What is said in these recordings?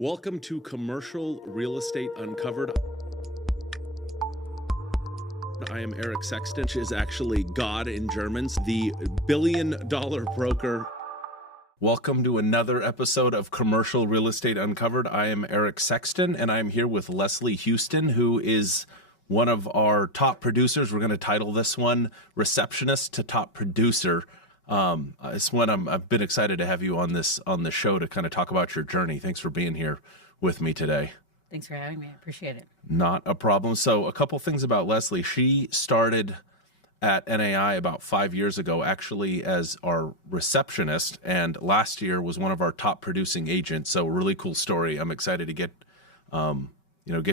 Welcome to Commercial Real Estate Uncovered. I am Eric Sexton, which is actually God in German, the billion-dollar broker. Welcome to another episode of Commercial Real Estate Uncovered. I am Eric Sexton, and I'm here with Leslie Houston, who is one of our top producers. We're going to title this one Receptionist to Top Producer. It's one I've been excited to have you on the show to kind of talk about your journey. Thanks for being here with me today. Thanks for having me. I appreciate it. Not a problem. So a couple things about Leslie. She started at NAI about 5 years ago, actually as our receptionist, and last year was one of our top producing agents. So a really cool story. I'm excited to get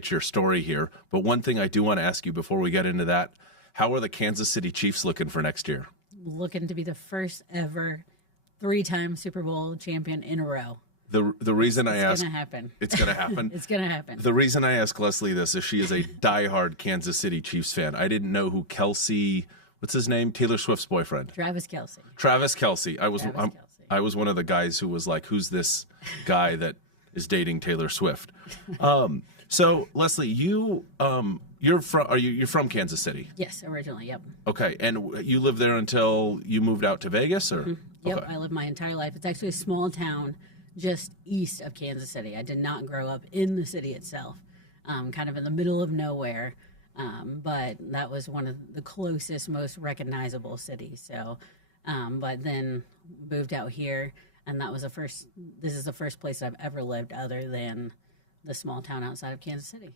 your story here. But one thing I do want to ask you before we get into that, how are the Kansas City Chiefs looking for next year? Looking to be the first ever 3-time Super Bowl champion in a row. The reason I ask, it's going to happen. It's going to happen. It's going to happen. The reason I ask Leslie this is she is a diehard Kansas City Chiefs fan. I didn't know who what's his name? Taylor Swift's boyfriend. Travis Kelce. Travis Kelce. I was one of the guys who was like, who's this guy that is dating Taylor Swift? So Leslie, you're from Kansas City? Yes, originally. Yep. Okay, and you lived there until you moved out to Vegas, or? Mm-hmm. Yep, okay. I lived my entire life. It's actually a small town just east of Kansas City. I did not grow up in the city itself, kind of in the middle of nowhere, but that was one of the closest, most recognizable cities. So, but then moved out here, and this is the first place I've ever lived other than the small town outside of Kansas City.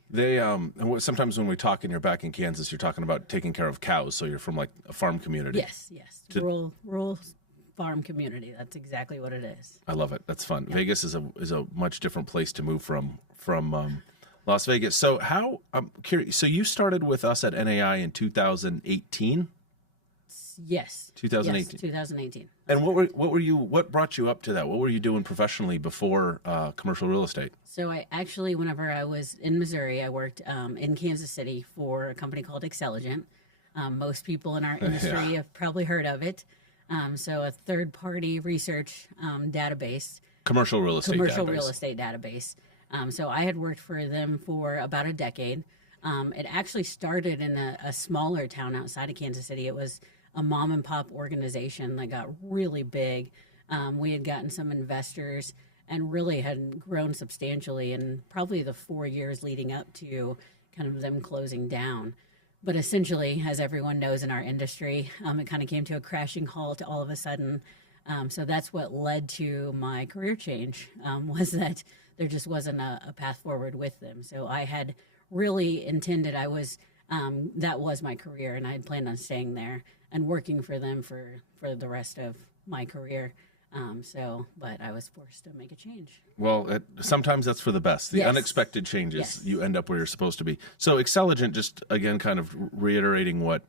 Sometimes when we talk and you're back in Kansas, you're talking about taking care of cows. So you're from like a farm community. Yes. Rural farm community. That's exactly what it is. I love it. That's fun. Yep. Vegas is a much different place to move from Las Vegas. So I'm curious. So you started with us at NAI in 2018? Yes. 2018. Yes, 2018. And what brought you up to that? What were you doing professionally before commercial real estate? So whenever I was in Missouri, I worked in Kansas City for a company called Xceligent. Most people in our industry have probably heard of it. So a third-party research database. Commercial real estate database. So I had worked for them for about a decade. It actually started in a smaller town outside of Kansas City. It was a mom and pop organization that got really big. We had gotten some investors and really had grown substantially in probably the 4 years leading up to kind of them closing down. But essentially, as everyone knows in our industry, it kind of came to a crashing halt all of a sudden. So that's what led to my career change, was that there just wasn't a path forward with them. So I had really intended that was my career, and I had planned on staying there and working for them for the rest of my career. But I was forced to make a change. Well, sometimes that's for the best. The unexpected changes, you end up where you're supposed to be. So Xceligent, just again, kind of reiterating what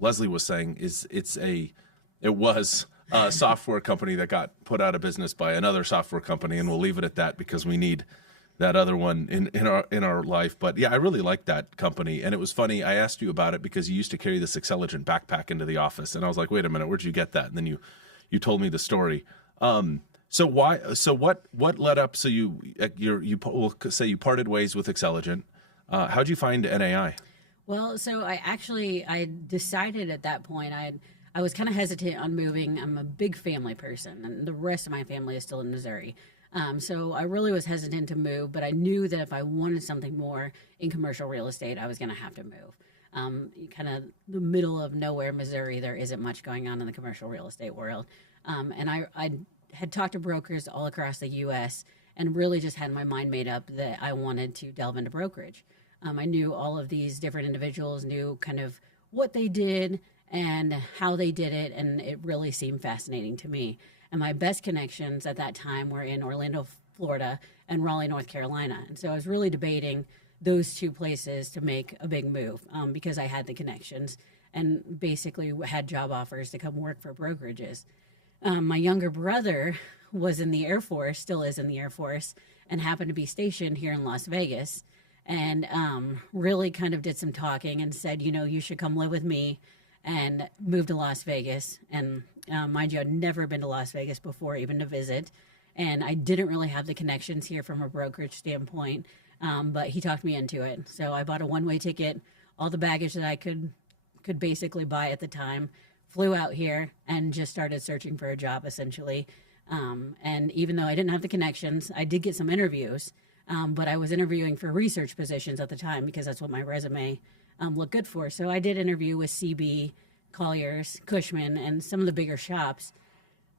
Leslie was saying, it was a software company that got put out of business by another software company, and we'll leave it at that because we need that other one in our life. But yeah, I really liked that company. And it was funny, I asked you about it because you used to carry this Xceligent backpack into the office. And I was like, wait a minute, where'd you get that? And then you told me the story. So what led up? So we'll say you parted ways with Xceligent. How'd you find NAI? Well, so I decided at that point, I was kind of hesitant on moving. I'm a big family person, and the rest of my family is still in Missouri. So I really was hesitant to move, but I knew that if I wanted something more in commercial real estate, I was going to have to move. Kind of the middle of nowhere, Missouri, there isn't much going on in the commercial real estate world. And I had talked to brokers all across the U.S. and really just had my mind made up that I wanted to delve into brokerage. I knew all of these different individuals, knew kind of what they did and how they did it, and it really seemed fascinating to me. And my best connections at that time were in Orlando, Florida, and Raleigh, North Carolina. And so I was really debating those two places to make a big move because I had the connections and basically had job offers to come work for brokerages. My younger brother was in the Air Force, still is in the Air Force, and happened to be stationed here in Las Vegas, and really kind of did some talking and said, you should come live with me, and moved to Las Vegas. And mind you, I'd never been to Las Vegas before, even to visit. and I didn't really have the connections here from a brokerage standpoint, but he talked me into it. So I bought a one-way ticket, all the baggage that I could basically buy at the time, flew out here and just started searching for a job essentially. And even though I didn't have the connections, I did get some interviews, but I was interviewing for research positions at the time because that's what my resume looked good for. So I did interview with CB, Colliers, Cushman, and some of the bigger shops,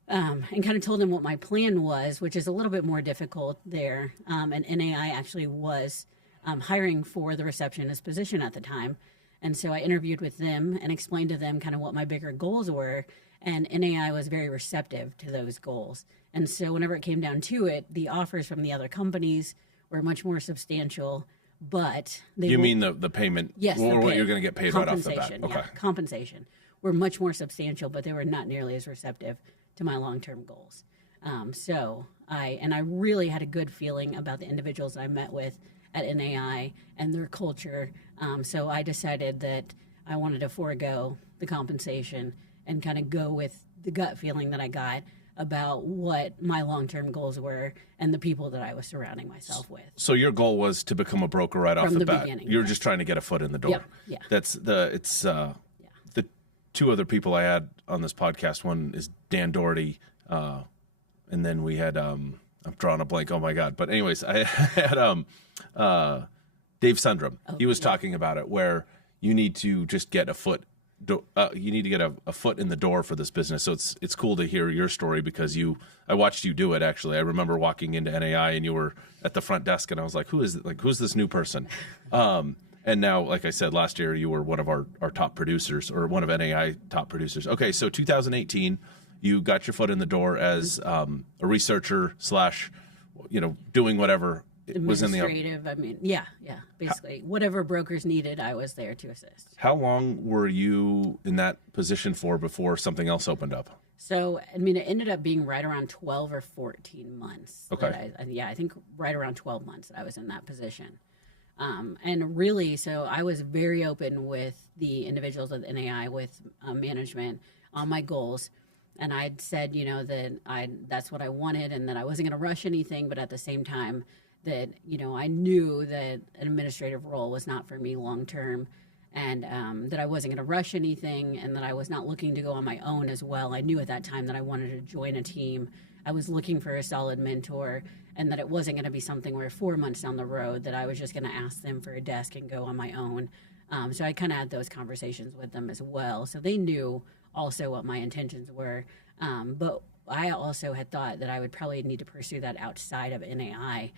and kind of told them what my plan was, which is a little bit more difficult there. And NAI actually was hiring for the receptionist position at the time. And so I interviewed with them and explained to them kind of what my bigger goals were. And NAI was very receptive to those goals. And so whenever it came down to it, the offers from the other companies were much more substantial. But they mean the payment? Yes, or what you're going to get paid right off the bat? Okay. Yeah, compensation were much more substantial, but they were not nearly as receptive to my long-term goals. So I really had a good feeling about the individuals I met with at NAI and their culture. So I decided that I wanted to forego the compensation and kind of go with the gut feeling that I got about what my long-term goals were and the people that I was surrounding myself with. So your goal was to become a broker right off the bat. Beginning, You're just trying to get a foot in the door. Yep. Yeah. That's the two other people I had on this podcast. One is Dan Doherty, and then we had I'm drawing a blank. Oh my God! But anyways, I had Dave Sundrum. He was talking about it, where you need to just get a foot. You need to get a foot in the door for this business. So it's cool to hear your story because I watched you do it. Actually, I remember walking into NAI and you were at the front desk, and I was like, who's this new person? And now, like I said, last year you were one of our top producers, or one of NAI top producers. Okay, so 2018, you got your foot in the door as a researcher / doing whatever was in the administrative. I mean, yeah, basically whatever brokers needed, I was there to assist. How long were you in that position for before something else opened up? So, I mean, it ended up being right around 12 or 14 months. Okay. I think right around 12 months that I was in that position. And really, so I was very open with the individuals at NAI, with management on my goals. And I'd said, that that's what I wanted and that I wasn't going to rush anything, but at the same time that, I knew that an administrative role was not for me long term, and that I wasn't going to rush anything, and that I was not looking to go on my own as well. I knew at that time that I wanted to join a team. I was looking for a solid mentor, and that it wasn't going to be something where 4 months down the road that I was just going to ask them for a desk and go on my own. So I kind of had those conversations with them as well. So they knew also what my intentions were. But I also had thought that I would probably need to pursue that outside of NAI.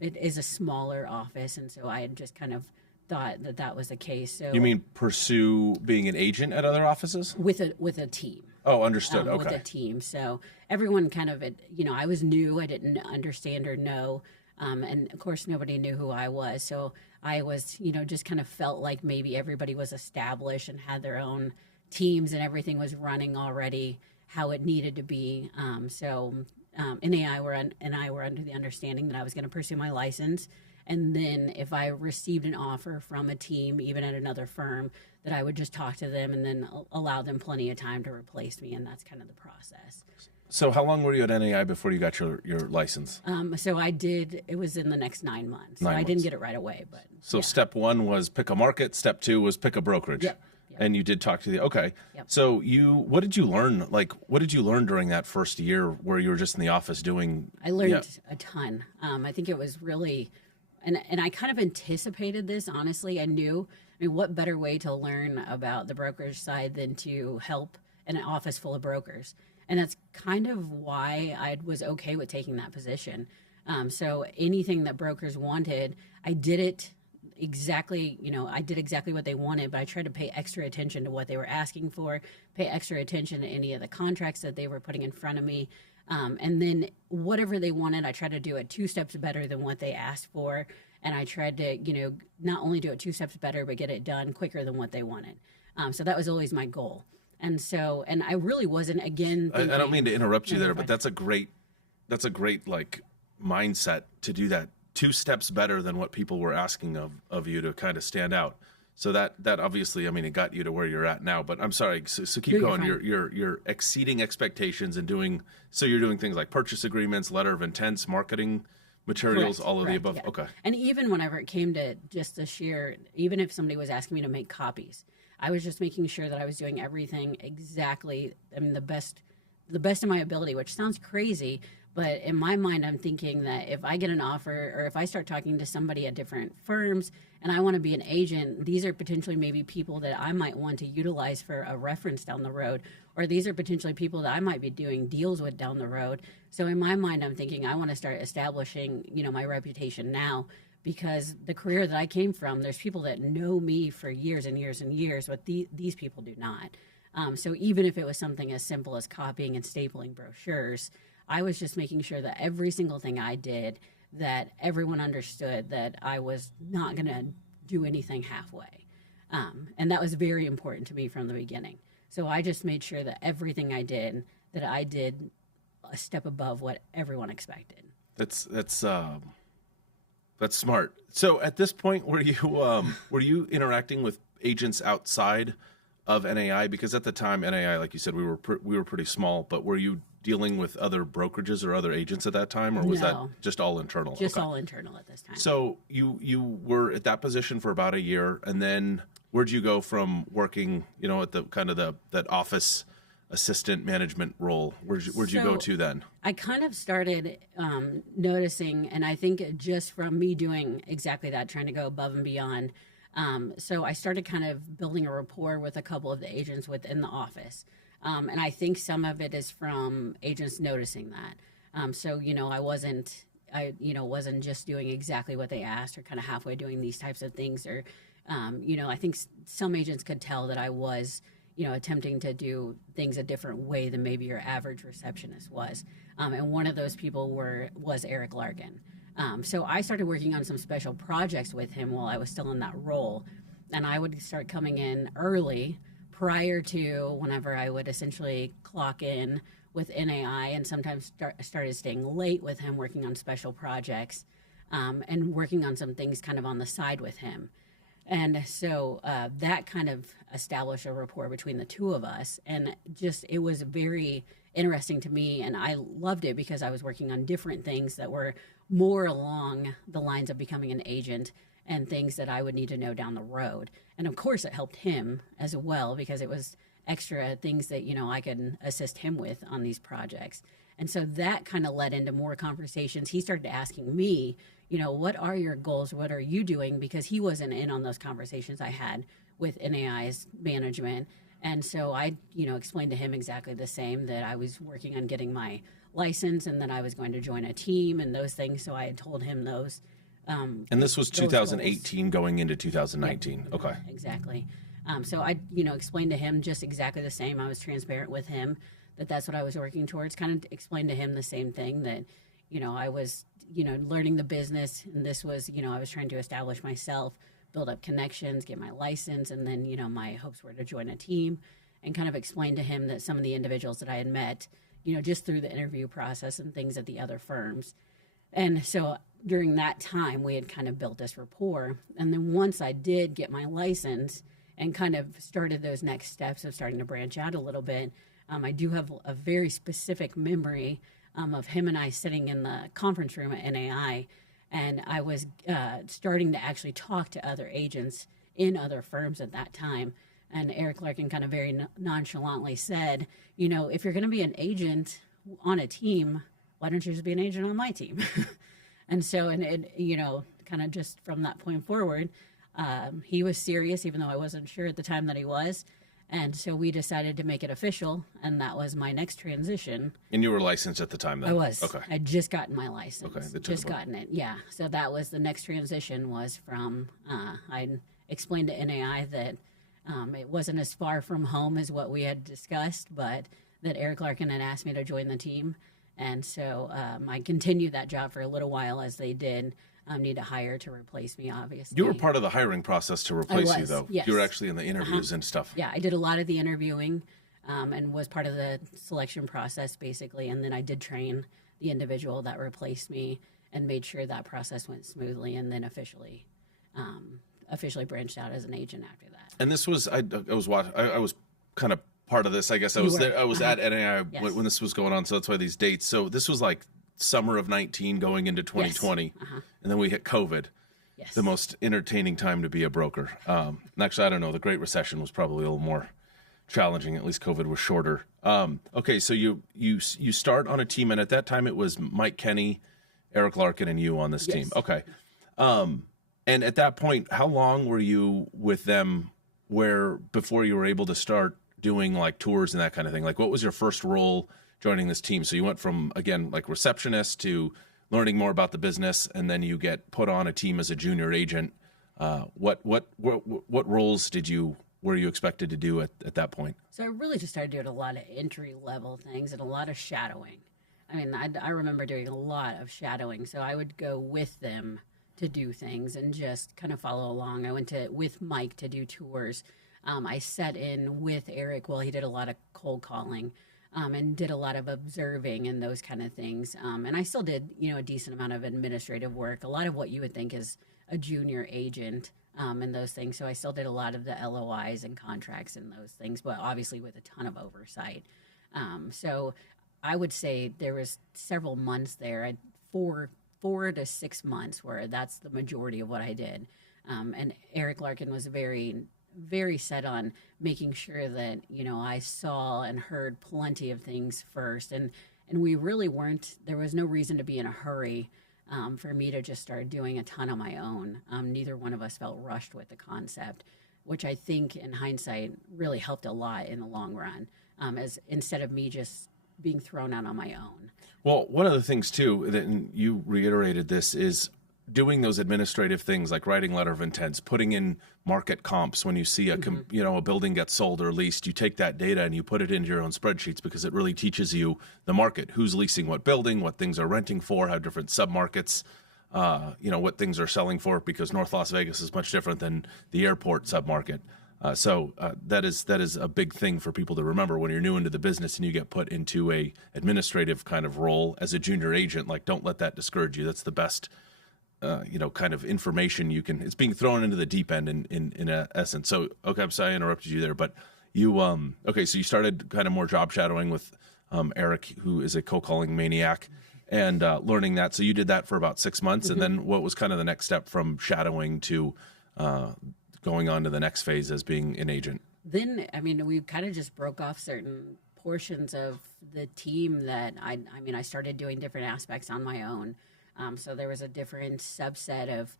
It is a smaller office, and so I had just kind of thought that that was the case. So you mean pursue being an agent at other offices? With a team. Oh, understood. Okay. With a team. So everyone kind of, I was new. I didn't understand or know. And of course, nobody knew who I was. So I was, just kind of felt like maybe everybody was established and had their own teams and everything was running already how it needed to be. NAI and I were under the understanding that I was going to pursue my license. And then if I received an offer from a team, even at another firm, that I would just talk to them and then allow them plenty of time to replace me. And that's kind of the process. So how long were you at NAI before you got your license? So it was in the next 9 months. So I didn't get it right away. But So Step 1 was pick a market. Step 2 was pick a brokerage. Yep. And you did talk to okay. Yep. So what did you learn? What did you learn during that first year where you were just in the office doing? I learned a ton. I think it was really, and I kind of anticipated this, honestly. I knew, what better way to learn about the brokerage side than to help in an office full of brokers? And that's kind of why I was okay with taking that position. So anything that brokers wanted, I did it exactly, I did exactly what they wanted, but I tried to pay extra attention to what they were asking for, pay extra attention to any of the contracts that they were putting in front of me. And then whatever they wanted, I tried to do it 2 steps better than what they asked for. And I tried to, not only do it 2 steps better, but get it done quicker than what they wanted. So that was always my goal. And I really wasn't, again, thinking, I don't mean to interrupt you there, but that's a great mindset to do that 2 steps better than what people were asking of you to kind of stand out. So that obviously, I mean, it got you to where you're at now. But I'm sorry, so keep No, going. you're You're exceeding expectations and doing. So you're doing things like purchase agreements, letter of intents, marketing materials, Correct, all of the correct, above. yeah. Okay. And even whenever it came to just the sheer, even if somebody was asking me to make copies, I was just making sure that I was doing everything exactly, I mean, the best of my ability, which sounds crazy, but in my mind, I'm thinking that if I get an offer or if I start talking to somebody at different firms and I want to be an agent, these are potentially maybe people that I might want to utilize for a reference down the road, or these are potentially people that I might be doing deals with down the road. So in my mind, I'm thinking I want to start establishing, my reputation now, because the career that I came from, there's people that know me for years and years and years, but these people do not. So even if it was something as simple as copying and stapling brochures, I was just making sure that every single thing I did, that everyone understood that I was not going to do anything halfway. And that was very important to me from the beginning. So I just made sure that everything I did, that I did a step above what everyone expected. That's smart. So at this point, were you interacting with agents outside of NAI? Because at the time, NAI, like you said, we were pretty small. But were you dealing with other brokerages or other agents at that time, or was that No. just all internal? Just all internal at this time. So you were at that position for about a year, and then where'd you go from working, at the kind of that office assistant management role? Where'd you go to then? I kind of started noticing, and I think just from me doing exactly that, trying to go above and beyond. So I started kind of building a rapport with a couple of the agents within the office. And I think some of it is from agents noticing that. So, I wasn't just doing exactly what they asked or kind of halfway doing these types of things. Or, I think some agents could tell that I was, attempting to do things a different way than maybe your average receptionist was. And one of those people was Eric Larkin. So I started working on some special projects with him while I was still in that role. And I would start coming in early prior to whenever I would essentially clock in with NAI, and sometimes started staying late with him working on special projects and working on some things kind of on the side with him. And so that kind of established a rapport between the two of us. And just, it was very interesting to me. And I loved it because I was working on different things that were more along the lines of becoming an agent and things that I would need to know down the road. And of course, it helped him as well because it was extra things that, I could assist him with on these projects. And so that kind of led into more conversations. He started asking me, what are your goals? What are you doing? Because he wasn't in on those conversations I had with NAI's management. And so I, explained to him exactly the same, that I was working on getting my license and that I was going to join a team and those things. So I had told him those. And this was 2018 going into 2019. Yep. Okay. Exactly. So I, explained to him just exactly the same. I was transparent with him that that's what I was working towards. Kind of explained to him the same thing, that, I was, learning the business, and this was, I was trying to establish myself, build up connections, get my license, and then, my hopes were to join a team, and kind of explain to him that some of the individuals that I had met, just through the interview process and things at the other firms. And so during that time, we had kind of built this rapport. And then once I did get my license and kind of started those next steps of starting to branch out a little bit, I do have a very specific memory of him and I sitting in the conference room at NAI. And I was starting to actually talk to other agents in other firms at that time. And Eric Larkin kind of very nonchalantly said, if you're going to be an agent on a team, why don't you just be an agent on my team? And so, kind of just from that point forward, he was serious, even though I wasn't sure at the time that he was. And so we decided to make it official, and that was my next transition. And you were licensed at the time then? I was. Okay. I'd just gotten my license. Okay. Just gotten it, yeah. So that was the next transition, was from, I explained to NAI that it wasn't as far from home as what we had discussed, but that Eric Larkin had asked me to join the team. And so I continued that job for a little while, as they did need to hire to replace me, obviously. You were part of the hiring process to replace you, though. Yes. You were actually in the interviews and stuff. Yeah, I did a lot of the interviewing and was part of the selection process, basically. And then I did train the individual that replaced me and made sure that process went smoothly, and then officially officially branched out as an agent after that. And this was I was kind of part of this. I guess I was there. I was at NAI Yes. when this was going on, so that's why these dates. So this was like summer of 19 going into 2020, and then we hit COVID. Yes. The most entertaining time to be a broker. And actually, I don't know. The Great Recession was probably a little more challenging. At least COVID was shorter. Okay, so you start on a team, and at that time it was Mike Kenny, Eric Larkin, and you on this team. Okay. And at that point, how long were you with them before you were able to start doing like tours and that kind of thing? Like, what was your first role joining this team? So you went from, again, like receptionist to learning more about the business, and then you get put on a team as a junior agent. What roles were you expected to do at that point? So I really just started doing a lot of entry level things and a lot of shadowing. I mean, I remember doing a lot of shadowing. So I would go with them to do things and just kind of follow along. I went with Mike to do tours. I sat in with Eric while he did a lot of cold calling, and did a lot of observing and those kind of things. And I still did, a decent amount of administrative work, a lot of what you would think is a junior agent, and those things. So I still did a lot of the LOIs and contracts and those things, but obviously with a ton of oversight. So I would say there was several months there, 4 to 6 months, where that's the majority of what I did. And Eric Larkin was very, very set on making sure that, I saw and heard plenty of things first. And we really there was no reason to be in a hurry for me to just start doing a ton on my own. Neither one of us felt rushed with the concept, which I think in hindsight really helped a lot in the long run, as instead of me just being thrown out on my own. Well, one of the things too, and you reiterated this, is doing those administrative things like writing letter of intents, putting in market comps when you see a building gets sold or leased. You take that data and you put it into your own spreadsheets, because it really teaches you the market, who's leasing what building, what things are renting for, how different submarkets, what things are selling for, because North Las Vegas is much different than the airport submarket. So that is a big thing for people to remember when you're new into the business and you get put into a administrative kind of role as a junior agent. Like, don't let that discourage you. That's the best, kind of information you can. It's being thrown into the deep end in essence. So, okay, I'm sorry I interrupted you there, but you so you started kind of more job shadowing with Eric, who is a co-calling maniac, and learning that. So you did that for about 6 months, and then what was kind of the next step from shadowing to going on to the next phase as being an agent? Then, we kind of just broke off certain portions of the team that I started doing different aspects on my own. So there was a different subset of,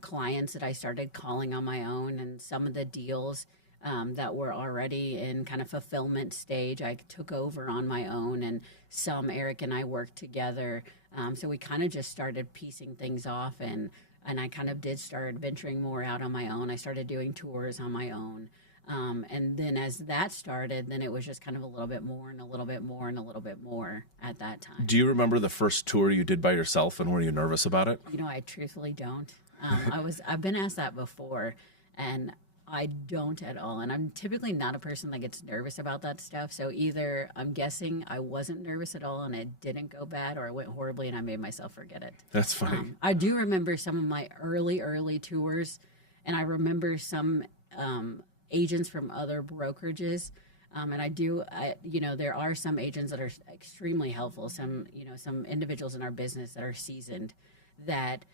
clients that I started calling on my own, and some of the deals that were already in kind of fulfillment stage, I took over on my own, and some Eric and I worked together. So we kind of just started piecing things off, and I kind of did start venturing more out on my own. I started doing tours on my own. And then as that started, then it was just kind of a little bit more and a little bit more and a little bit more at that time. Do you remember the first tour you did by yourself, and were you nervous about it? I truthfully don't. I've been asked that before, and I don't at all. And I'm typically not a person that gets nervous about that stuff. So either I'm guessing I wasn't nervous at all and it didn't go bad, or it went horribly and I made myself forget it. That's funny. I do remember some of my early tours, and I remember some agents from other brokerages. And there are some agents that are extremely helpful. Some individuals in our business that are seasoned, that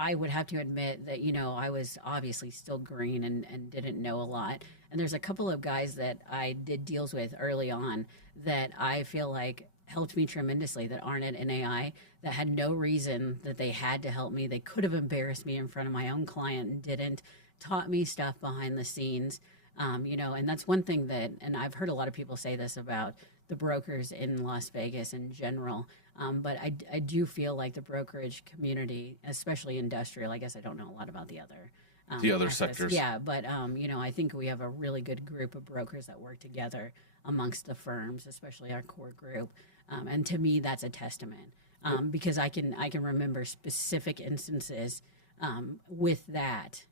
I would have to admit that, I was obviously still green and didn't know a lot. And there's a couple of guys that I did deals with early on that I feel like helped me tremendously, that aren't at NAI, that had no reason that they had to help me. They could have embarrassed me in front of my own client and didn't. Taught me stuff behind the scenes. And that's one thing and I've heard a lot of people say this about the brokers in Las Vegas in general. But I do feel like the brokerage community, especially industrial, I guess I don't know a lot about the other sectors. Yeah, but I think we have a really good group of brokers that work together amongst the firms, especially our core group. And to me, that's a testament, because I can remember specific instances with that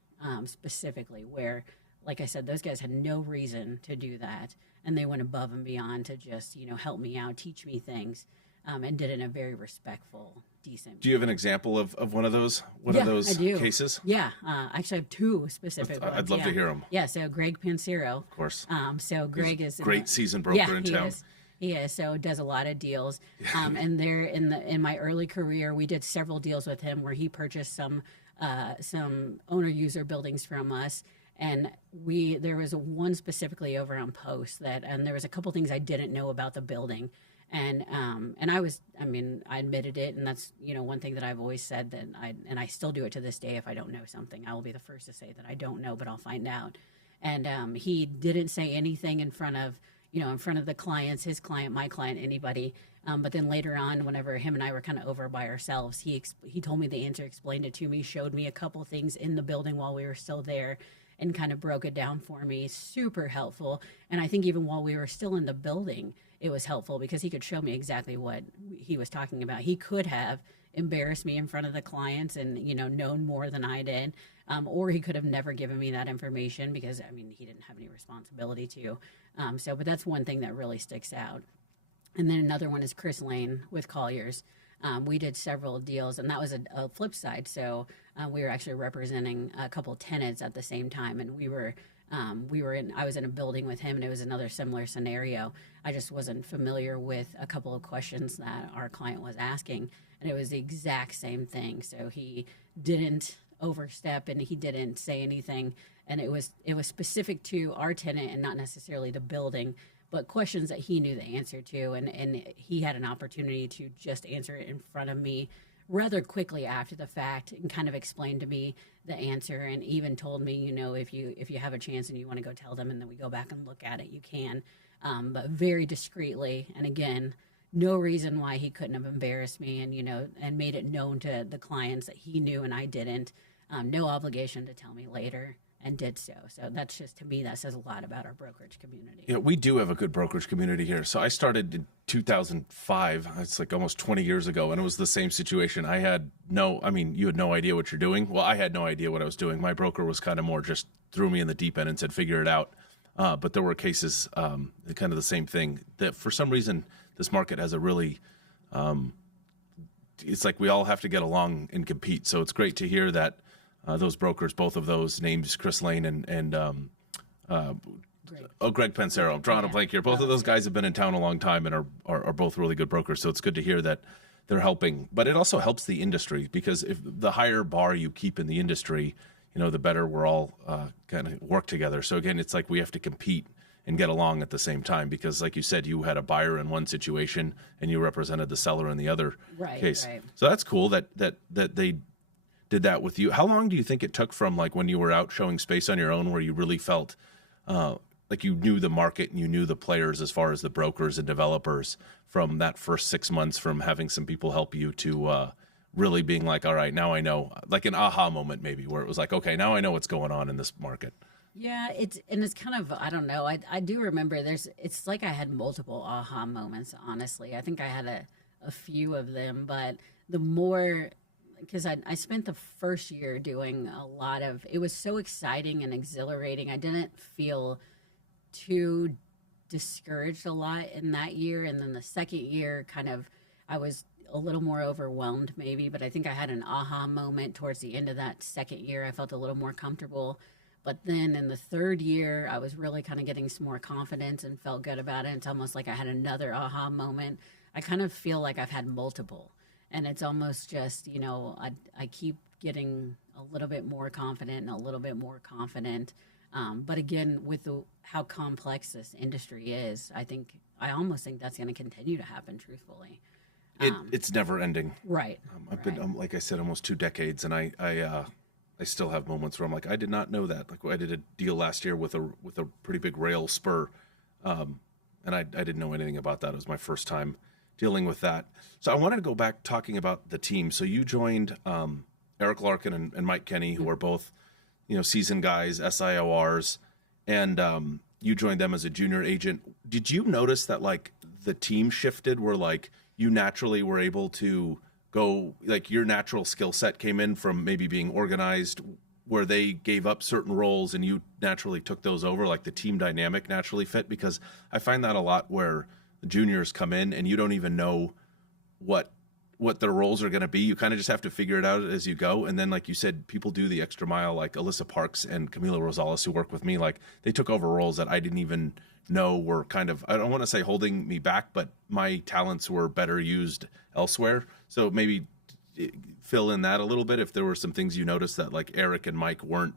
specifically where, like I said, those guys had no reason to do that, and they went above and beyond to just help me out, teach me things. and did it in a very respectful, decent. Do you have an example of one of those I do. cases? Yeah, actually, I have two specific ones. I'd love to hear them. Yeah, so Greg Pancero. Of course. So Greg is great seasoned broker in town. He is. So does a lot of deals. And there in my early career, we did several deals with him where he purchased some owner user buildings from us. And there was one specifically over on Post and there was a couple things I didn't know about the building. And I admitted it. And that's, one thing that I've always said and I still do it to this day. If I don't know something, I will be the first to say that I don't know, but I'll find out. And he didn't say anything in front of the clients, his client, my client, anybody. But then later on, whenever him and I were kind of over by ourselves, he told me the answer, explained it to me, showed me a couple things in the building while we were still there, and kind of broke it down for me. Super helpful. And I think even while we were still in the building, it was helpful because he could show me exactly what he was talking about. He could have embarrassed me in front of the clients and, known more than I did. Or he could have never given me that information because, he didn't have any responsibility to. But that's one thing that really sticks out. And then another one is Chris Lane with Colliers. We did several deals, and that was a flip side. So we were actually representing a couple tenants at the same time, and I was in a building with him, and it was another similar scenario. I just wasn't familiar with a couple of questions that our client was asking, and it was the exact same thing. So he didn't overstep, and he didn't say anything, and it was specific to our tenant and not necessarily the building, but questions that he knew the answer to, and he had an opportunity to just answer it in front of me rather quickly after the fact and kind of explained to me the answer, and even told me, if you have a chance and you want to go tell them and then we go back and look at it, you can, but very discreetly. And again, no reason why he couldn't have embarrassed me and made it known to the clients that he knew and I didn't. No obligation to tell me later, and did so. So that's just, to me, that says a lot about our brokerage community. Yeah, we do have a good brokerage community here. So I started in 2005. It's like almost 20 years ago, and it was the same situation. You had no idea what you're doing. Well, I had no idea what I was doing. My broker was kind of more just threw me in the deep end and said, figure it out. But there were cases, kind of the same thing, that for some reason, this market has a really, it's like we all have to get along and compete. So it's great to hear that those brokers, both of those names, Chris Lane and Greg Pancero. I'm drawing a blank here. Both of those guys have been in town a long time and are both really good brokers. So it's good to hear that they're helping. But it also helps the industry, because if the higher bar you keep in the industry, the better we're all kind of work together. So again, it's like we have to compete and get along at the same time, because like you said, you had a buyer in one situation and you represented the seller in the other case. Right. So that's cool that they did that with you. How long do you think it took from like when you were out showing space on your own, where you really felt like you knew the market and you knew the players as far as the brokers and developers, from that first 6 months from having some people help you to really being like, all right, now I know, like an aha moment maybe, where it was like, okay, now I know what's going on in this market? Yeah, it's kind of, I don't know. I do remember it's like I had multiple aha moments, honestly. I think I had a few of them, but the more, because I spent the first year doing a lot of, it was so exciting and exhilarating. I didn't feel too discouraged a lot in that year. And then the second year, kind of, I was a little more overwhelmed maybe, but I think I had an aha moment towards the end of that second year. I felt a little more comfortable. But then in the third year, I was really kind of getting some more confidence and felt good about it. It's almost like I had another aha moment. I kind of feel like I've had multiple. And it's almost just, I keep getting a little bit more confident and a little bit more confident. But again, with how complex this industry is, I almost think that's going to continue to happen, truthfully. It's never ending. Right. I've been, like I said, almost 2 decades, and I still have moments where I'm like, I did not know that. Like I did a deal last year with a pretty big rail spur, and I didn't know anything about that. It was my first time dealing with that. So I wanted to go back talking about the team. So you joined Eric Larkin and Mike Kenny, who are both, seasoned guys, SIORs, and you joined them as a junior agent. Did you notice that like the team shifted, where like you naturally were able to go, like your natural skill set came in from maybe being organized, where they gave up certain roles and you naturally took those over, like the team dynamic naturally fit? Because I find that a lot, where the juniors come in and you don't even know what their roles are going to be. You kind of just have to figure it out as you go. And then, like you said, people do the extra mile, like Alyssa Parks and Camila Rosales, who work with me. Like, they took over roles that I didn't even know were kind of, I don't want to say holding me back, but my talents were better used elsewhere. So maybe fill in that a little bit if there were some things you noticed that, like, Eric and Mike weren't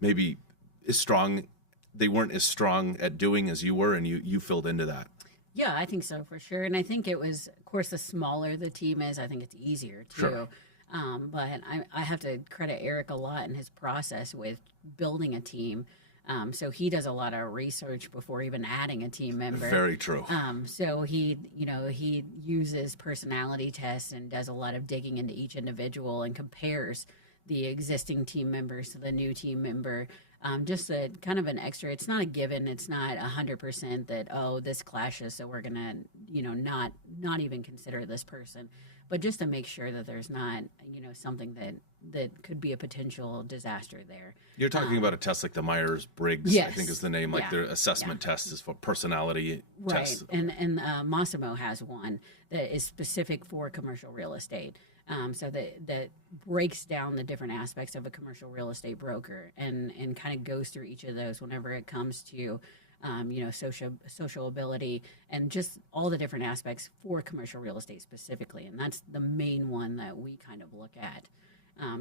maybe as strong. They weren't as strong at doing as you were, and you filled into that. Yeah, I think so for sure. And I think it was, of course, the smaller the team is, I think it's easier too. Sure. But I have to credit Eric a lot in his process with building a team. So he does a lot of research before even adding a team member. Very true. So he uses personality tests and does a lot of digging into each individual and compares the existing team members to the new team member. Just a kind of an extra. It's not a given. It's not 100% that, oh, this clashes, so we're gonna not even consider this person. But just to make sure that there's not something that could be a potential disaster there. You're talking about a test like the Myers-Briggs, yes. I think is the name. Like, their assessment test is for personality test. And Massimo has one that is specific for commercial real estate. So that breaks down the different aspects of a commercial real estate broker and kind of goes through each of those whenever it comes to social ability and just all the different aspects for commercial real estate specifically. And that's the main one that we kind of look at.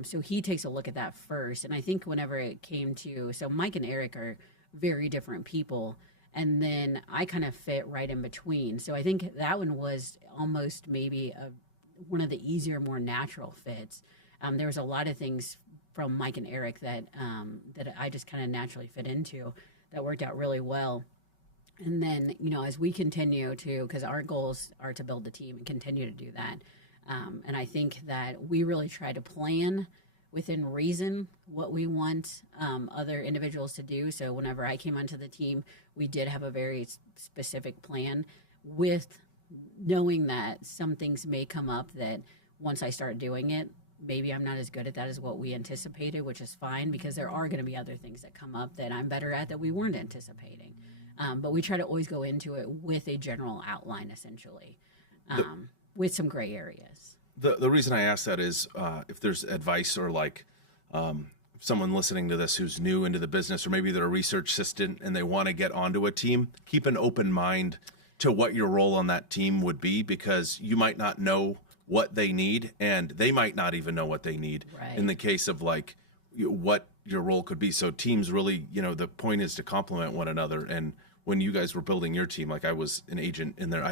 So he takes a look at that first. And I think whenever it came to, so Mike and Eric are very different people. And then I kind of fit right in between. So I think that one was almost maybe one of the easier, more natural fits. There was a lot of things from Mike and Eric that I just kind of naturally fit into that worked out really well. And then, as we continue to, because our goals are to build the team and continue to do that. And I think that we really try to plan within reason what we want other individuals to do. So whenever I came onto the team, we did have a very specific plan with knowing that some things may come up that once I start doing it, maybe I'm not as good at that as what we anticipated, which is fine because there are going to be other things that come up that I'm better at that we weren't anticipating. But we try to always go into it with a general outline, essentially, with some gray areas. The reason I ask that is if there's advice or like someone listening to this who's new into the business, or maybe they're a research assistant and they want to get onto a team, keep an open mind to what your role on that team would be, because you might not know what they need and they might not even know what they need in the case of like what your role could be. So teams really, the point is to complement one another. And when you guys were building your team, like I was an agent in there,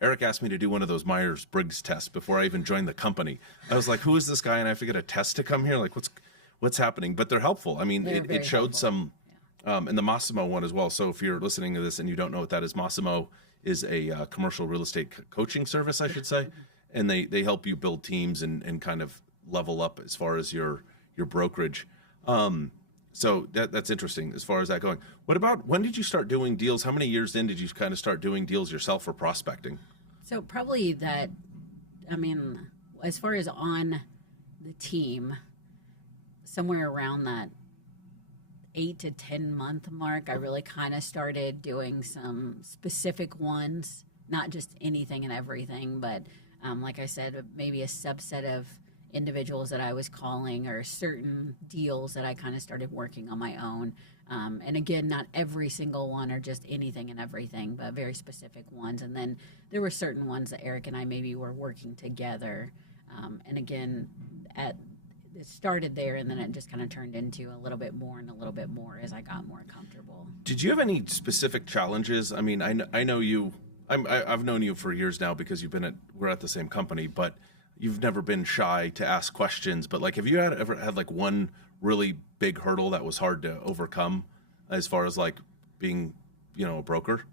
Eric asked me to do one of those Myers-Briggs tests before I even joined the company. I was like, who is this guy? And I have to get a test to come here. Like what's happening? But they're helpful. I mean, it showed helpful. And the Massimo one as well. So if you're listening to this and you don't know what that is, Massimo is a commercial real estate coaching service, I should say. And they help you build teams and kind of level up as far as your brokerage. So that's interesting as far as that going. What about, when did you start doing deals? How many years in did you kind of start doing deals yourself for prospecting? So probably that, as far as on the team, somewhere around that 8 to 10 month mark, I really kind of started doing some specific ones, not just anything and everything, but like I said, maybe a subset of individuals that I was calling or certain deals that I kind of started working on my own. And again, not every single one or just anything and everything, but very specific ones. And then there were certain ones that Eric and I maybe were working together. And again, it started there and then it just kind of turned into a little bit more and a little bit more as I got more comfortable. Did you have any specific challenges? I mean, I know you, I've known you for years now because we're at the same company, but you've never been shy to ask questions. But like, have you ever had like one really big hurdle that was hard to overcome as far as like being, a broker?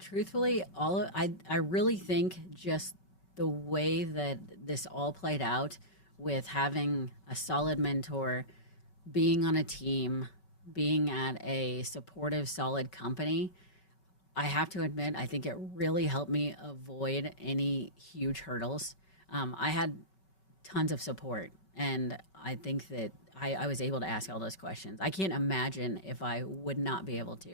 Truthfully, I really think just the way that this all played out with having a solid mentor, being on a team, being at a supportive, solid company, I have to admit, I think it really helped me avoid any huge hurdles. I had tons of support, and I think that I was able to ask all those questions. I can't imagine if I would not be able to.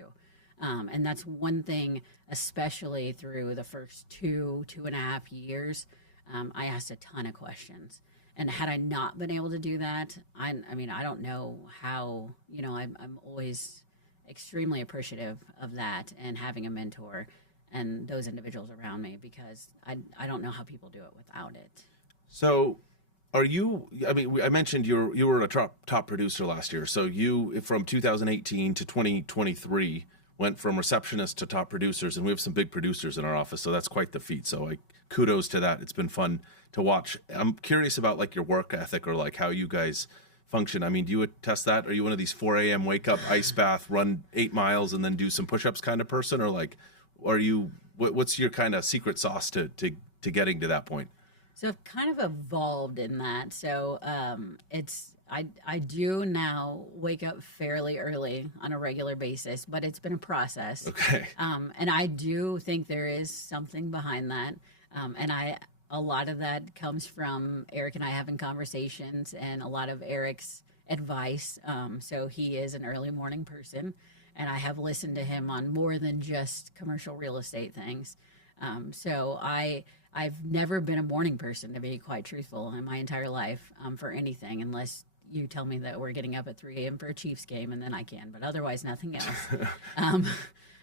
And that's one thing, especially through the first 2.5 years. I asked a ton of questions. And had I not been able to do that, I mean, I don't know how, I'm always extremely appreciative of that and having a mentor and those individuals around me, because I don't know how people do it without it. So are you, I mean, I mentioned you were a top producer last year. So you, from 2018 to 2023, went from receptionist to top producers, and we have some big producers in our office, so that's quite the feat. So kudos to that. It's been fun to watch. I'm curious about like your work ethic, or like how you guys function. I mean, do you attest that? Are you one of these 4 a.m. wake up, ice bath, run 8 miles, and then do some push-ups kind of person? Or like, are you, what's your kind of secret sauce to getting to that point? So I've kind of evolved in that. So I do now wake up fairly early on a regular basis, but it's been a process. Okay. And I do think there is something behind that. And a lot of that comes from Eric and I having conversations, and a lot of Eric's advice. So he is an early morning person, and I have listened to him on more than just commercial real estate things. So I've never been a morning person, to be quite truthful, in my entire life, for anything, unless you tell me that we're getting up at 3 a.m. for a Chiefs game, and then I can, but otherwise nothing else.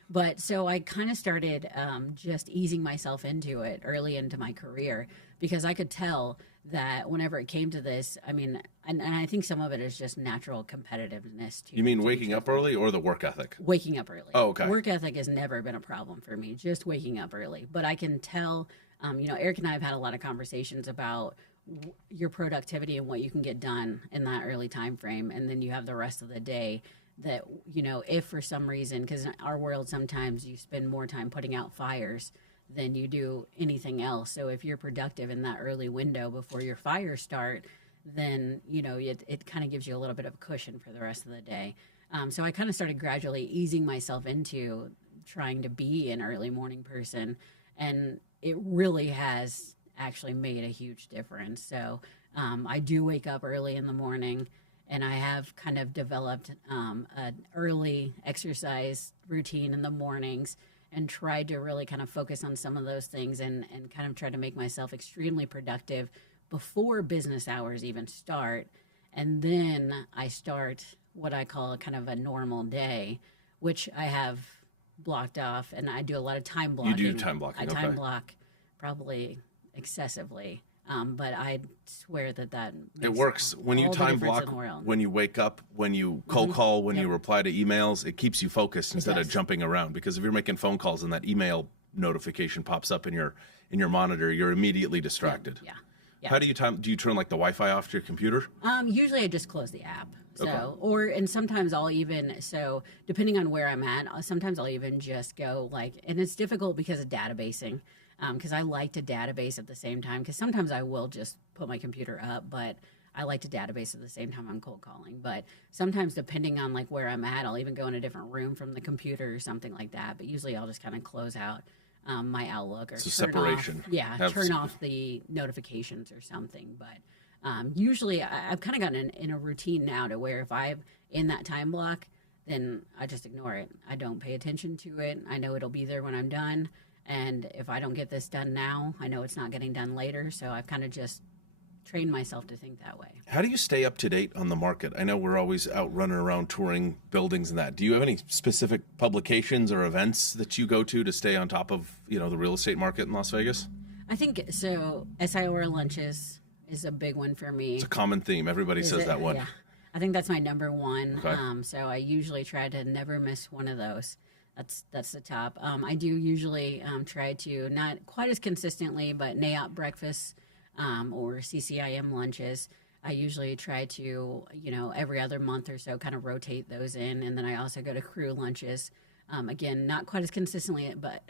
But so I kind of started just easing myself into it early into my career, because I could tell that whenever it came to this, I mean, and I think some of it is just natural competitiveness too. You mean waking up early, or the work ethic? Waking up early. Oh, okay. Work ethic has never been a problem for me, just waking up early. But I can tell, Eric and I have had a lot of conversations about your productivity and what you can get done in that early time frame, and then you have the rest of the day that, if for some reason, because in our world sometimes you spend more time putting out fires than you do anything else. So if you're productive in that early window before your fires start, then it kind of gives you a little bit of a cushion for the rest of the day. So I kind of started gradually easing myself into trying to be an early morning person, and it really has actually made a huge difference. So I do wake up early in the morning, and I have kind of developed an early exercise routine in the mornings, and tried to really kind of focus on some of those things, and kind of try to make myself extremely productive before business hours even start. And then I start what I call kind of a normal day, which I have blocked off, and I do a lot of time blocking. You do time blocking, I okay. time block probably excessively. But I swear that it works when you time block, when you wake up, when you cold call, when you reply to emails. It keeps you focused instead of jumping around. Because if you're making phone calls and that email notification pops up in your monitor, you're immediately distracted. Yeah. How do you do you turn like the Wi-Fi off to your computer? Usually I just close the app. So, and sometimes I'll even, depending on where I'm at, sometimes I'll even just go and it's difficult because of databasing. Because I like to database at the same time, because sometimes I will just put my computer up, but I like to database at the same time I'm cold calling. But sometimes, depending on where I'm at, I'll even go in a different room from the computer or something like that. But usually I'll just kind of close out my Outlook, or separation. Turn off the notifications or something. But usually I've kind of gotten in a routine now to where if I'm in that time block, then I just ignore it. I don't pay attention to it. I know it'll be there when I'm done. And if I don't get this done now, I know it's not getting done later. So I've kind of just trained myself to think that way. How do you stay up to date on the market? I know we're always out running around touring buildings and that. Do you have any specific publications or events that you go to stay on top of, the real estate market in Las Vegas? I think so. SIOR lunches is a big one for me. It's a common theme. Everybody says that one. Yeah. I think that's my number one. Okay. So I usually try to never miss one of those. That's the top. I do usually try to, not quite as consistently, but NAIOP breakfasts or CCIM lunches. I usually try to, every other month or so kind of rotate those in. And then I also go to crew lunches. Again, not quite as consistently, but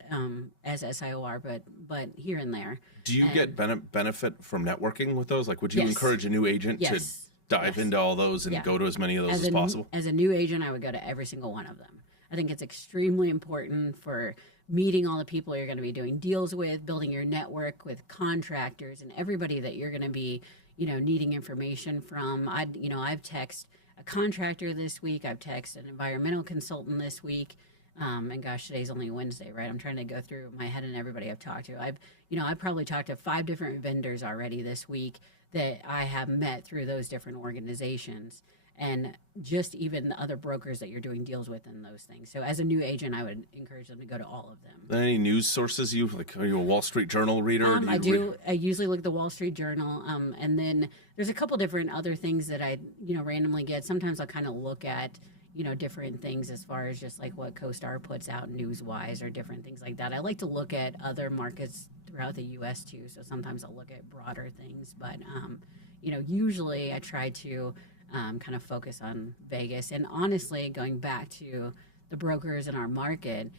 as SIOR, but here and there. Do you get benefit from networking with those? Would you encourage a new agent to dive into all those and go to as many of those as possible? As a new agent, I would go to every single one of them. I think it's extremely important for meeting all the people you're going to be doing deals with, building your network with contractors and everybody that you're going to be, needing information from. I've texted a contractor this week. I've texted an environmental consultant this week. And gosh, today's only Wednesday, right? I'm trying to go through my head and everybody I've talked to. I've probably talked to 5 different vendors already this week that I have met through those different organizations, and just even the other brokers that you're doing deals with in those things. So as a new agent, I would encourage them to go to all of them. Any news sources you like? Are you a Wall Street Journal reader? I do. I usually look at the Wall Street Journal, and then there's a couple different other things that I randomly get. Sometimes I'll kind of look at different things as far as just like what CoStar puts out news-wise or different things like that. I like to look at other markets throughout the U.S. too, so sometimes I'll look at broader things. But, usually I try to kind of focus on Vegas. And honestly, going back to the brokers in our market,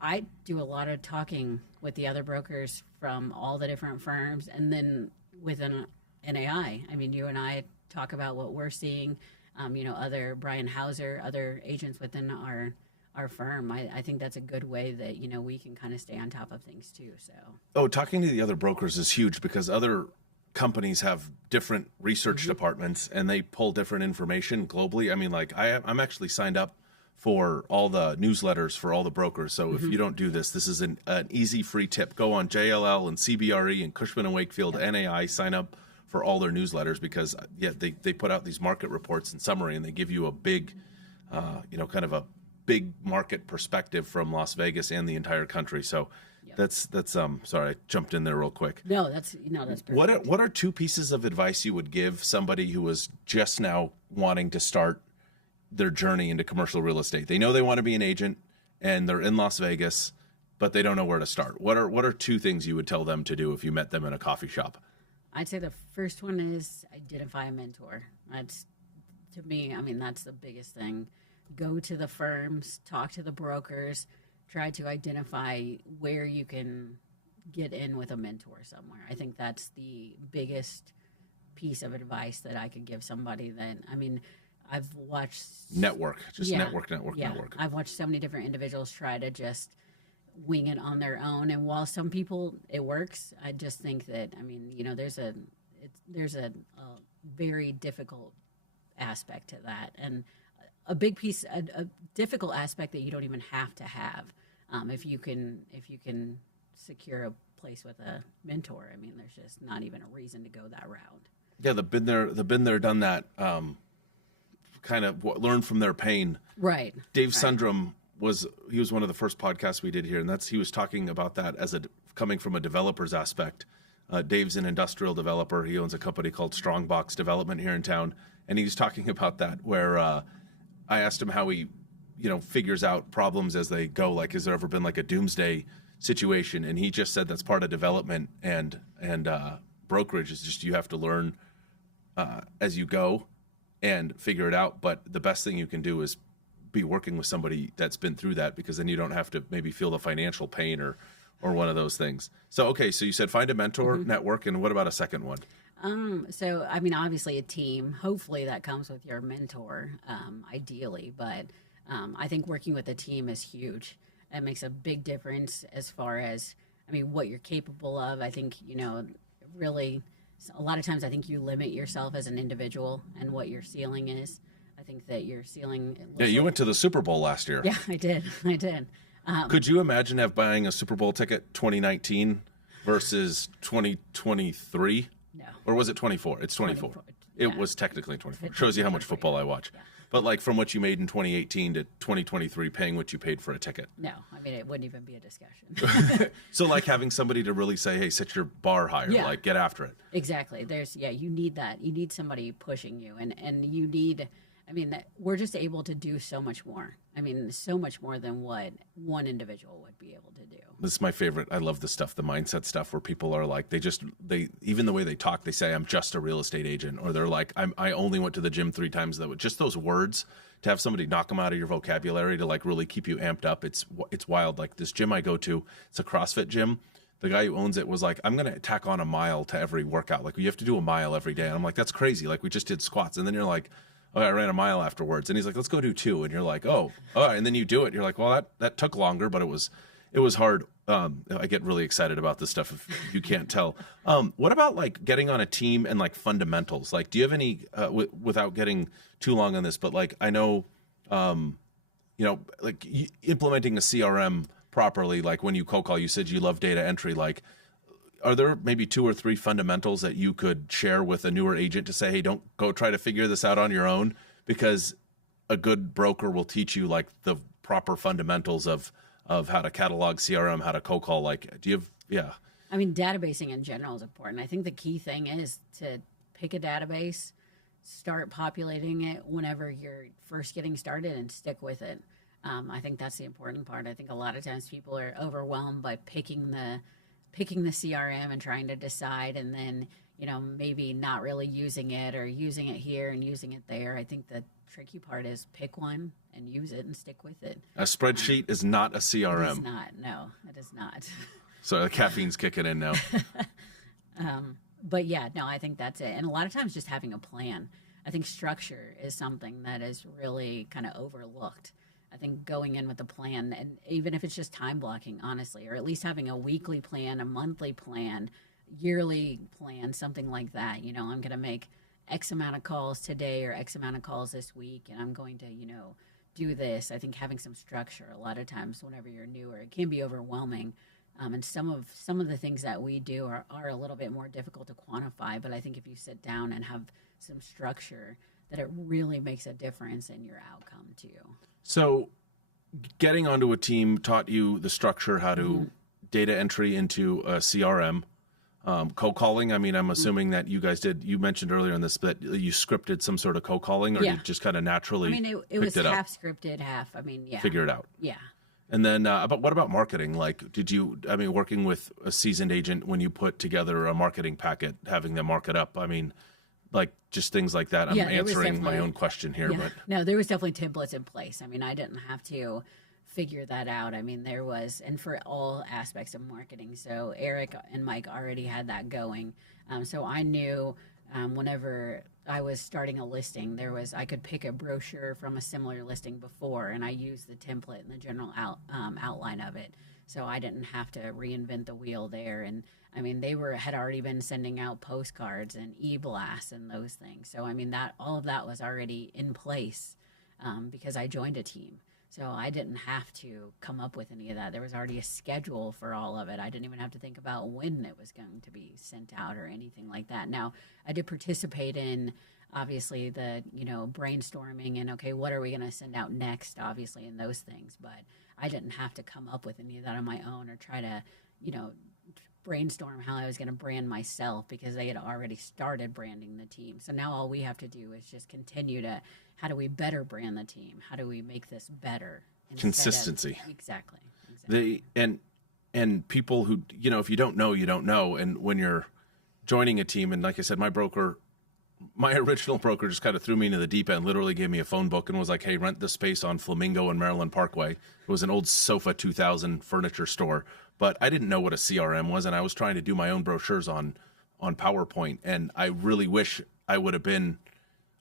I do a lot of talking with the other brokers from all the different firms, and then with an AI. I mean, you and I talk about what we're seeing. Other Brian Hauser, other agents within our firm. I think that's a good way that, we can kind of stay on top of things too. So, talking to the other brokers is huge because other companies have different research departments and they pull different information globally. I mean, like I'm actually signed up for all the newsletters for all the brokers. So if you don't do this, this is an easy free tip. Go on JLL and CBRE and Cushman and Wakefield, NAI, sign up for all their newsletters because they put out these market reports in summary and they give you a big, kind of a big market perspective from Las Vegas and the entire country. So that's sorry, I jumped in there real quick. No, that's perfect. What are 2 pieces of advice you would give somebody who is just now wanting to start their journey into commercial real estate? They know they want to be an agent and they're in Las Vegas, but they don't know where to start. What are 2 things you would tell them to do if you met them in a coffee shop? I'd say the first one is identify a mentor. That's, to me, that's the biggest thing. Go to the firms, talk to the brokers, try to identify where you can get in with a mentor somewhere. I think that's the biggest piece of advice that I could give somebody that, I've watched... Network. Network. I've watched so many different individuals try to just wing it on their own, and while some people it works, I just think that there's a very difficult aspect to that, and a big piece, a difficult aspect that you don't even have to have if you can secure a place with a mentor. There's just not even a reason to go that route. Yeah, the been there, done that. Kind of learn from their pain. Right. Dave Sundrum was one of the first podcasts we did here, and he was talking about that as coming from a developer's aspect. Dave's an industrial developer. He owns a company called Strongbox Development here in town, and he was talking about that. Where I asked him how he, figures out problems as they go. Like, has there ever been like a doomsday situation? And he just said that's part of development and brokerage is just you have to learn as you go and figure it out. But the best thing you can do is be working with somebody that's been through that, because then you don't have to maybe feel the financial pain or one of those things. So you said find a mentor, network, and what about a second one? Obviously a team. Hopefully that comes with your mentor, ideally. But I think working with a team is huge. It makes a big difference as far as, what you're capable of. I think, really, a lot of times I think you limit yourself as an individual and what your ceiling is. I think that your ceiling... you went to the Super Bowl last year. Yeah, I did. Could you imagine buying a Super Bowl ticket 2019 versus 2023? No. Or was it 24? It's 24. It was technically 24. Shows you how much football I watch. Yeah. But like from what you made in 2018 to 2023, paying what you paid for a ticket. No, it wouldn't even be a discussion. So like having somebody to really say, hey, set your bar higher, like get after it. Exactly. You need that. You need somebody pushing you, and you need... we're just able to do so much more. So much more than what one individual would be able to do. This is my favorite. I love this stuff, the mindset stuff where people are like, even the way they talk, they say, I'm just a real estate agent. Or they're like, I only went to the gym 3 times. Just those words, to have somebody knock them out of your vocabulary to like really keep you amped up. It's wild. Like this gym I go to, it's a CrossFit gym. The guy who owns it was like, I'm going to tack on a mile to every workout. Like you have to do a mile every day. And I'm like, that's crazy. Like we just did squats. And then you're like, oh, I ran a mile afterwards. And he's like, let's go do 2. And you're like, oh, and then you do it. You're like, well, that took longer, but it was hard. I get really excited about this stuff if you can't tell. What about like getting on a team and like fundamentals? Like, do you have any, without getting too long on this, but like, I know, like implementing a CRM properly, like when you cold call, you said you love data entry, like, are there maybe 2 or 3 fundamentals that you could share with a newer agent to say, hey, don't go try to figure this out on your own, because a good broker will teach you like the proper fundamentals of how to catalog CRM, how to cold call. Like, do you have, yeah. I mean, databasing in general is important. I think the key thing is to pick a database, start populating it whenever you're first getting started, and stick with it. I think that's the important part. I think a lot of times people are overwhelmed by picking the CRM and trying to decide, and then, maybe not really using it, or using it here and using it there. I think the tricky part is pick one and use it and stick with it. A spreadsheet is not a CRM. It is not. No, it is not. So the caffeine's kicking in now. But yeah, no, I think that's it. And a lot of times just having a plan. I think structure is something that is really kind of overlooked. I think going in with a plan, and even if it's just time blocking, honestly, or at least having a weekly plan, a monthly plan, yearly plan, something like that. I'm going to make X amount of calls today or X amount of calls this week, and I'm going to, do this. I think having some structure, a lot of times whenever you're newer, it can be overwhelming. And some of the things that we do are a little bit more difficult to quantify. But I think if you sit down and have some structure, that it really makes a difference in your outcome too. So getting onto a team taught you the structure, how to data entry into a CRM, cold calling. I mean, I'm assuming that you guys did, you mentioned earlier in this, that you scripted some sort of cold calling, or you just kind of naturally it was half scripted, half, figure it out. Yeah. And then, what about marketing? Like, working with a seasoned agent, when you put together a marketing packet, having them mark it up, like just things like that. I'm answering my own question here, but no, there was definitely templates in place. I didn't have to figure that out. There was, and for all aspects of marketing. So Eric and Mike already had that going. So I knew whenever I was starting a listing, I could pick a brochure from a similar listing before, and I used the template and the general outline of it. So I didn't have to reinvent the wheel there. And they had already been sending out postcards and e-blasts and those things. So that all of that was already in place because I joined a team. So I didn't have to come up with any of that. There was already a schedule for all of it. I didn't even have to think about when it was going to be sent out or anything like that. Now, I did participate in, obviously, the, brainstorming and, okay, what are we going to send out next, obviously, and those things. But I didn't have to come up with any of that on my own or try to, brainstorm how I was going to brand myself, because they had already started branding the team. So now all we have to do is just continue to, how do we better brand the team? How do we make this better? Consistency. Exactly. And people who, if you don't know, you don't know. And when you're joining a team, and like I said, my original broker just kind of threw me into the deep end, literally gave me a phone book and was like, hey, rent this space on Flamingo and Maryland Parkway. It was an old Sofa 2000 furniture store. But I didn't know what a CRM was, and I was trying to do my own brochures on PowerPoint. And I really wish I would have been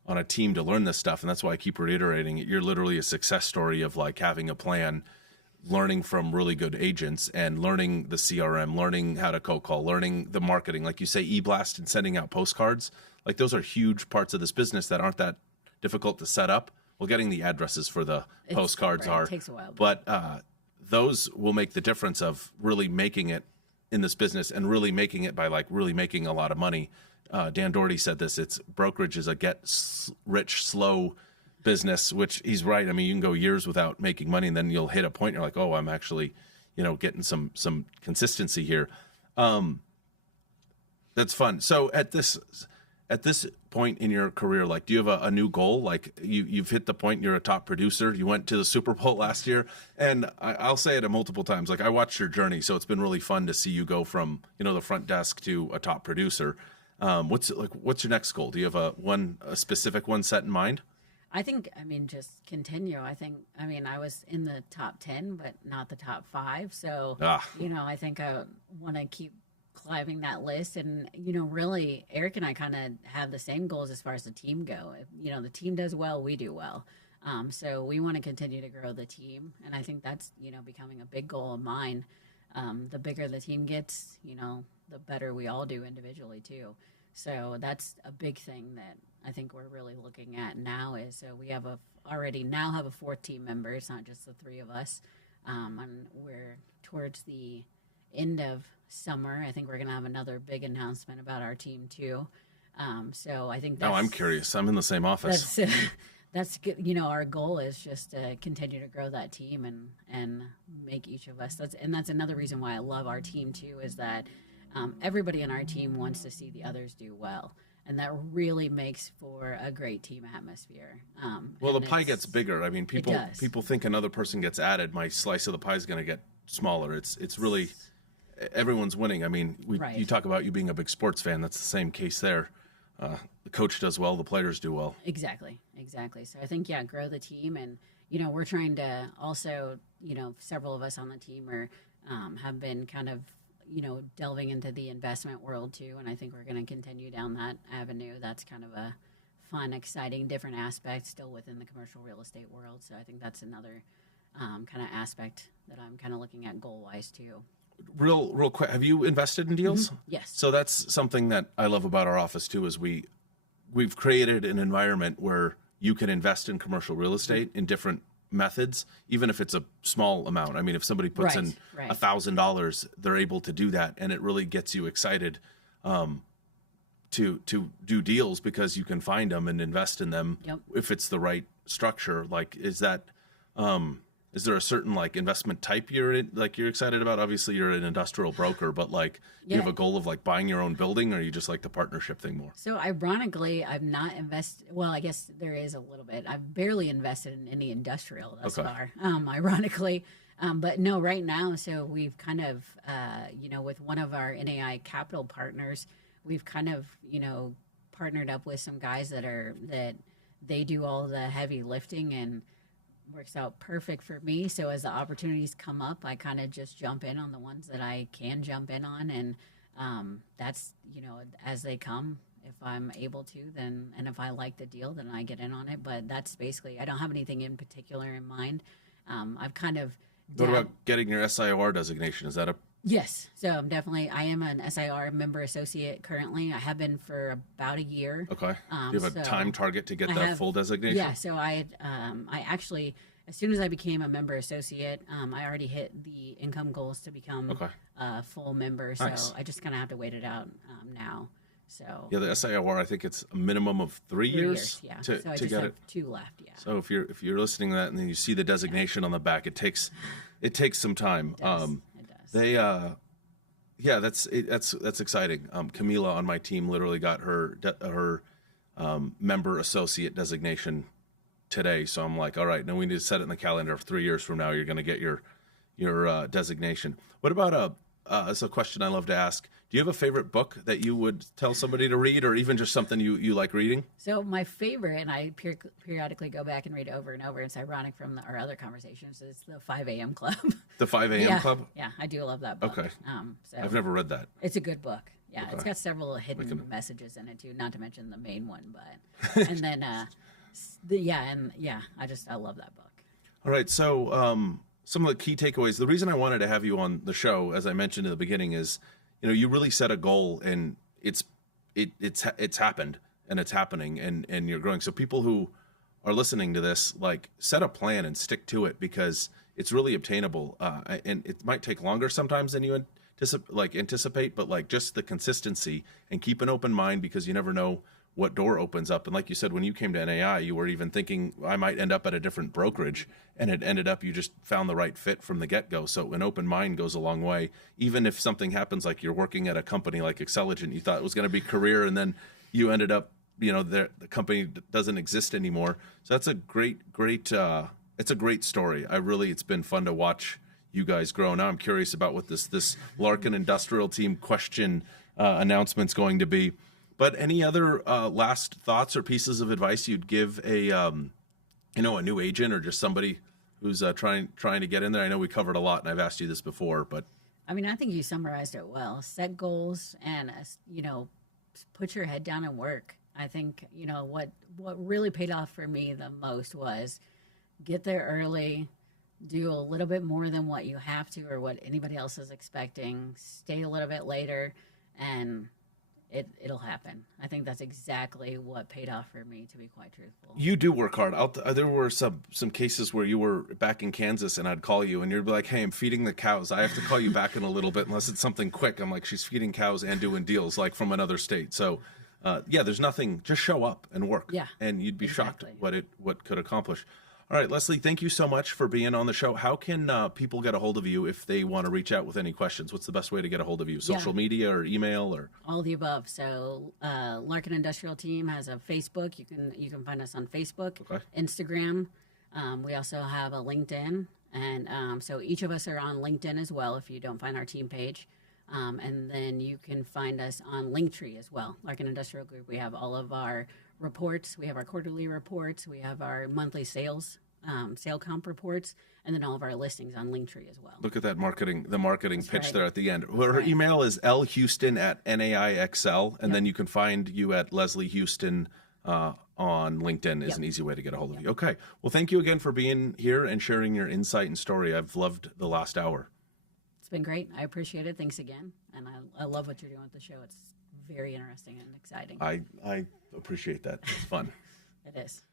on a team to learn this stuff. And that's why I keep reiterating it. You're literally a success story of like having a plan, learning from really good agents, and learning the CRM, learning how to cold call, learning the marketing. Like you say, e-blast and sending out postcards. Like those are huge parts of this business that aren't that difficult to set up. Well, getting the addresses for the postcards It takes a while. But those will make the difference of really making it in this business, and really making it by like really making a lot of money. Dan Doherty said this, brokerage is a rich slow business, which he's right. You can go years without making money, and then you'll hit a point and you're like, oh, I'm actually, getting some consistency here. That's fun. So at this point in your career, like, do you have a new goal? Like you've hit the point, you're a top producer. You went to the Super Bowl last year, and I'll say it multiple times. Like, I watched your journey, so it's been really fun to see you go from, the front desk to a top producer. What's your next goal? Do you have a specific one set in mind? I think, just continue. I was in the top 10, but not the top 5. So, I think I want to keep climbing that list. And, really, Eric and I kind of have the same goals as far as the team go. If, the team does well, we do well. So we want to continue to grow the team. And I think that's, becoming a big goal of mine. The bigger the team gets, the better we all do individually too. So that's a big thing that I think we're really looking at now is so we have already now have a fourth team member. It's not just the three of us, and we're towards the end of summer. I think we're going to have another big announcement about our team too. So I think that's, I'm curious. I'm in the same office. That's good. You know, our goal is just to continue to grow that team and make each of us. That's another reason why I love our team too, is that everybody on our team wants to see the others do well. And that really makes for a great team atmosphere. Well, the pie gets bigger. I mean, people think another person gets added, my slice of the pie is going to get smaller. It's really, everyone's winning. I mean, you talk about you being a big sports fan. That's the same case there. The coach does well, the players do well. Exactly. So I think, grow the team. And, we're trying to also, several of us on the team have been kind of, delving into the investment world too. And I think we're going to continue down that avenue. That's kind of a fun, exciting, different aspect still within the commercial real estate world. So I think that's another kind of aspect that I'm kind of looking at goal-wise too. Real quick, have you invested in deals? Mm-hmm. Yes. So that's something that I love about our office too, is we've created an environment where you can invest in commercial real estate in different methods, even if it's a small amount. I mean, if somebody puts in $1,000, they're able to do that, and it really gets you excited to do deals because you can find them and invest in them if it's the right structure. Like, is there a certain like investment type you're excited about? Obviously, you're an industrial broker, but do you have a goal of like buying your own building, or you just like the partnership thing more? So ironically, I've not invested. Well, I guess there is a little bit. I've barely invested in any industrial thus far. Ironically, but no, right now. So we've kind of, with one of our NAI capital partners, we've kind of, partnered up with some guys that they do all the heavy lifting and works out perfect for me. So as the opportunities come up, I kind of just jump in on the ones that I can jump in on. And that's, as they come, if I'm able to, then, and if I like the deal, then I get in on it. But that's basically, I don't have anything in particular in mind. I've kind of. What about getting your SIOR designation? Is that a. Yes. So I am an SIR member associate currently. I have been for about a year. Okay. Do you have a time target to get that full designation? Yeah. So I actually, as soon as I became a member associate, I already hit the income goals to become a full member. So nice. I just kind of have to wait it out now. So yeah, the SIOR, I think it's a minimum of 3 years. Yeah. To so I just get have it. 2 left. Yeah. So if you're listening to that and then you see the designation on the back, it takes some time. It does. That's exciting. Camila on my team literally got her member associate designation today. So I'm like, all right, now we need to set it in the calendar. 3 years from now, you're going to get your designation. What about it's a question I love to ask. Do you have a favorite book that you would tell somebody to read, or even just something you like reading? So my favorite, and I periodically go back and read over and over, it's ironic from our other conversations, is the 5 a.m. Club. The 5 a.m. Club? Yeah, I do love that book. Okay. So I've never read that. It's a good book. Yeah, It's got several hidden messages in it too, not to mention the main one, but and then I love that book. All right, so some of the key takeaways. The reason I wanted to have you on the show, as I mentioned in the beginning, is you really set a goal, and it's happened, and it's happening, and you're growing. So people who are listening to this, like, set a plan and stick to it, because it's really obtainable, and it might take longer sometimes than you anticipate, but like just the consistency, and keep an open mind, because you never know what door opens up. And like you said, when you came to NAI, you were even thinking I might end up at a different brokerage, and it ended up you just found the right fit from the get-go. So an open mind goes a long way. Even if something happens, like you're working at a company like Excelligent, you thought it was going to be career, and then you ended up, the company doesn't exist anymore. So that's a great it's a great story. It's been fun to watch you guys grow. Now I'm curious about what this Larkin Industrial Team question announcement's going to be. But any other last thoughts or pieces of advice you'd give a new agent, or just somebody who's trying to get in there? I know we covered a lot, and I've asked you this before, but I mean, I think you summarized it well. Set goals, and put your head down and work. I think what really paid off for me the most was get there early, do a little bit more than what you have to or what anybody else is expecting, stay a little bit later, and it'll happen. I think that's exactly what paid off for me, to be quite truthful. You do work hard. There were some cases where you were back in Kansas and I'd call you and you'd be like, hey, I'm feeding the cows. I have to call you back in a little bit unless it's something quick. I'm like, she's feeding cows and doing deals like from another state. So yeah, there's nothing, just show up and work. Yeah, and you'd be exactly. shocked what could accomplish. All right, Leslie, thank you so much for being on the show. How can people get a hold of you if they want to reach out with any questions? What's the best way to get a hold of you? Social media or email or all the above? So Larkin Industrial Team has a Facebook. You can find us on Facebook, Instagram. We also have a LinkedIn, and so each of us are on LinkedIn as well. If you don't find our team page, and then you can find us on Linktree as well. Larkin Industrial Group. We have all of our reports. We have our quarterly reports. We have our monthly sales, sale comp reports, and then all of our listings on Linktree as well. Look at that marketing pitch there at the end. Her email is lhouston@naixl, and then you can find you at Leslie Houston on LinkedIn is an easy way to get a hold of you. Okay. Well, thank you again for being here and sharing your insight and story. I've loved the last hour. It's been great. I appreciate it. Thanks again. And I love what you're doing with the show. It's very interesting and exciting. I appreciate that. It's fun. It is.